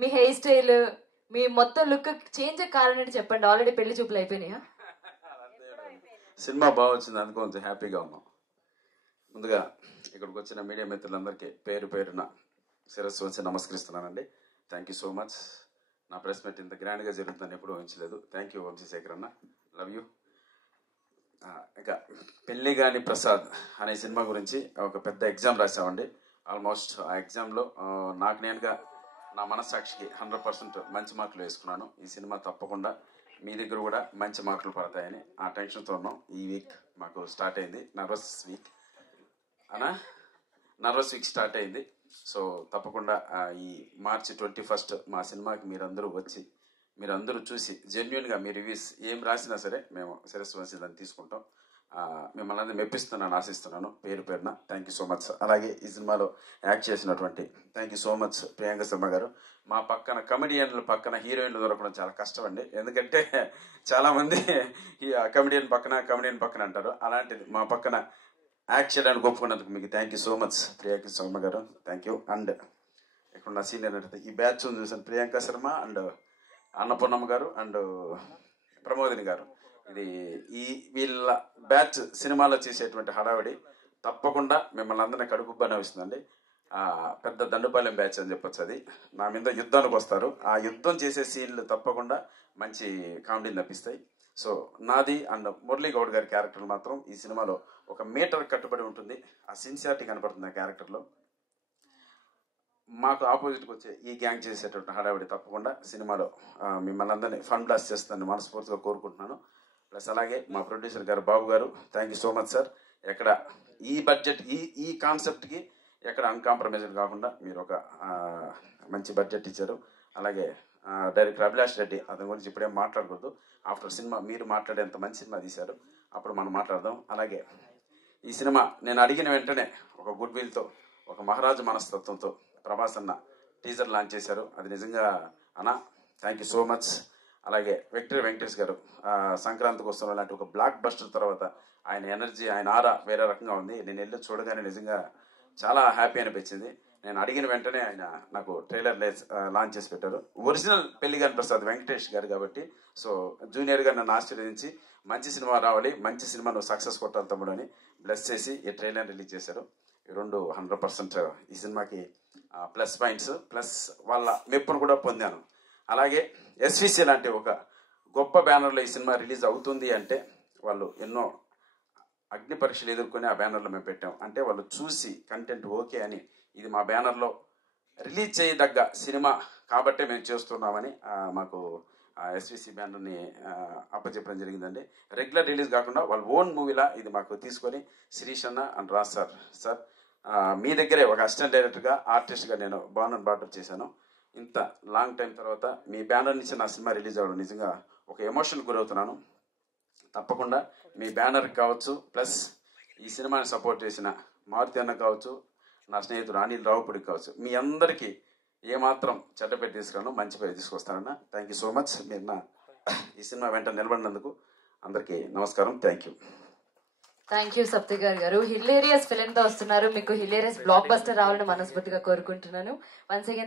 మీ hair style, మీ మొత్తం look change కారణం చెప్పండి. ఆల్రెడీ పెళ్లి చూపులు అయిపోయినాయా? సినిమా బాగా వచ్చింది, అందుకు కొంచెం హ్యాపీగా ఉన్నాం. ముందుగా ఇక్కడికి వచ్చిన మీడియా మిత్రులందరికీ పేరు పేరున శిరస్సు వంచి నమస్కరిస్తున్నానండి. Thank you so much. నా ప్రెస్ మీట్ ఇంత గ్రాండ్గా జరుగుతుందని ఎప్పుడూ ఊహించలేదు. థ్యాంక్ యూ వంశీశేఖర్ అన్న, లవ్ యూ. ఇంకా పెళ్లి గాని ప్రసాద్ అనే సినిమా గురించి ఒక పెద్ద ఎగ్జామ్ రాసామండి. ఆల్మోస్ట్ ఆ ఎగ్జామ్లో నాకు నేనుగా నా మనస్సాక్షికి 100% మంచి మార్కులు వేసుకున్నాను. ఈ సినిమా తప్పకుండా మీ దగ్గర కూడా మంచి మార్కులు పడతాయని ఆ టెన్షన్తో ఉన్నాం. ఈ వీక్ మాకు స్టార్ట్ అయింది నర్వస్ వీక్ స్టార్ట్ అయింది. సో తప్పకుండా ఈ మార్చి 21 మా సినిమాకి మీరందరూ వచ్చి మీరందరూ చూసి జెన్యున్గా మీ రివ్యూస్ ఏం రాసినా సరే మేము శిరస్సు వంచి దాన్ని తీసుకుంటాం. మిమ్మల్ని అందరూ మెప్పిస్తున్నాను, ఆశిస్తున్నాను. పేరు పేరున థ్యాంక్ యూ సో మచ్. అలాగే ఈ సినిమాలో యాక్ట్ చేసినటువంటి thank you so much Priyanka Sharma గారు. మా పక్కన కమెడియన్ల పక్కన హీరోయిన్లు దొరకడం చాలా కష్టం అండి. ఎందుకంటే చాలామంది ఈ కమెడియన్ పక్కన అంటారు. అలాంటిది మా పక్కన యాక్ట్ చేయడానికి ఒప్పుకున్నందుకు మీకు thank you so much Priyanka Sharma గారు. Thank you. అండ్ ఇక్కడ నా సీనియర్ అంటే ఈ బ్యాచ్ చూసాను, ప్రియాంక శర్మ అండ్ అన్నపూర్ణమ్మ గారు అండ్ ప్రమోదిని గారు. ఇది వీళ్ళ బ్యాచ్ సినిమాలో చేసేటువంటి హడావిడి తప్పకుండా మిమ్మల్ని అందరినీ కడుపుబ్బని వస్తుందండి. పెద్ద దండుపాలెం బ్యాచ్ అని చెప్పొచ్చు. అది నా మీద యుద్ధానికి వస్తారు. ఆ యుద్ధం చేసే సీన్లు తప్పకుండా మంచి కామెడీని తప్పిస్తాయి. సో నాది అండ్ మురళీ గౌడ్ గారి క్యారెక్టర్ మాత్రం ఈ సినిమాలో ఒక మీటర్ కట్టుబడి ఉంటుంది. ఆ సిన్సియారిటీ కనపడుతుంది ఆ క్యారెక్టర్లో. మాకు ఆపోజిట్కి వచ్చే ఈ గ్యాంగ్ చేసేటువంటి హడావిడి తప్పకుండా సినిమాలో మిమ్మల్ని అందరినీ ఫన్ బ్లాస్ట్ చేస్తుందని మనస్ఫూర్తిగా కోరుకుంటున్నాను. ప్లస్ అలాగే మా ప్రొడ్యూసర్ గారు బాబు గారు, thank you so much sir. ఎక్కడ ఈ బడ్జెట్ ఈ కాన్సెప్ట్కి ఎక్కడ అన్కాంప్రమైజ్డ్ కాకుండా మీరు ఒక మంచి బడ్జెట్ ఇచ్చారు. అలాగే డైరెక్టర్ అభిలాష్ రెడ్డి, అతని గురించి ఇప్పుడేం మాట్లాడకూడదు. ఆఫ్టర్ సినిమా మీరు మాట్లాడేంత మంచి సినిమా తీశారు, అప్పుడు మనం మాట్లాడదాం. అలాగే ఈ సినిమా నేను అడిగిన వెంటనే ఒక గుడ్ విల్తో, ఒక మహారాజు మనస్తత్వంతో ప్రభాస్ అన్న టీజర్ లాంచ్ చేశారు. అది నిజంగా అన్న థ్యాంక్ యూ సో మచ్. అలాగే విక్టరీ వెంకటేష్ గారు సంక్రాంతికి వస్తున్న లాంటి ఒక బ్లాక్ బస్టర్ తర్వాత ఆయన ఎనర్జీ, ఆయన ఆరా వేరే రకంగా ఉంది. నేను వెళ్ళి చూడగానే నిజంగా చాలా హ్యాపీ అనిపించింది. నేను అడిగిన వెంటనే ఆయన నాకు ట్రైలర్ లాంచ్ చేసి పెట్టారు. ఒరిజినల్ పెళ్లిగాని ప్రసాద్ వెంకటేష్ గారు కాబట్టి సో జూనియర్గా నన్ను ఆశీర్వదించి మంచి సినిమా రావాలి, మంచి సినిమా నువ్వు సక్సెస్ కొట్టాలి తమ్ముడు అని బ్లెస్ చేసి ఈ ట్రైలర్ రిలీజ్ చేశారు. ఈ రెండు 100% ఈ సినిమాకి ప్లస్ పాయింట్స్. ప్లస్ వాళ్ళ మెప్పును కూడా పొందాను. అలాగే ఎస్విసి లాంటి ఒక గొప్ప బ్యానర్లో ఈ సినిమా రిలీజ్ అవుతుంది అంటే వాళ్ళు ఎన్నో అగ్ని పరీక్షలు ఎదుర్కొని ఆ బ్యానర్లో మేము పెట్టాం. అంటే వాళ్ళు చూసి కంటెంట్ ఓకే అని ఇది మా బ్యానర్లో రిలీజ్ చేయదగ్గ సినిమా కాబట్టే మేము చేస్తున్నామని మాకు ఎస్విసి బ్యానర్ని అప్పచెప్పడం జరిగిందండి. రెగ్యులర్ రిలీజ్ కాకుండా వాళ్ళ ఓన్ మూవీలా ఇది మాకు తీసుకొని శిరీష్ అన్న అండ్ రాజ్ సార్ మీ దగ్గరే ఒక అసిస్టెంట్ డైరెక్టర్గా ఆర్టిస్ట్గా నేను బాన్ బాటర్ చేశాను. ఇంత లాంగ్ టైం తర్వాత మీ బ్యానర్ నుంచి నా సినిమా రిలీజ్ అవ్వడం నిజంగా ఒక ఎమోషన్ గురవుతున్నాను. తప్పకుండా మీ బ్యానర్కి కావచ్చు, ప్లస్ ఈ సినిమాని సపోర్ట్ చేసిన మారుతి అన్న కావచ్చు, నా స్నేహితుడు అనిల్ రావుపూడికి కావచ్చు, మీ అందరికీ ఏమాత్రం చెడ్డ పెట్టి తీసుకురాను, మంచి పేరు తీసుకొస్తానన్న. Thank you so much. మీరు నా ఈ సినిమా వెంట నిలబడినందుకు అందరికీ నమస్కారం. Thank you. థ్యాంక్ యూ సప్తగారు గారు. హిలేరియస్ ఫిలిం తో వస్తున్నారు. మీకు హిలేరియస్ బ్లాక్ బస్టర్ రావాలని మనస్ఫూర్తిగా కోరుకుంటున్నాను. Once again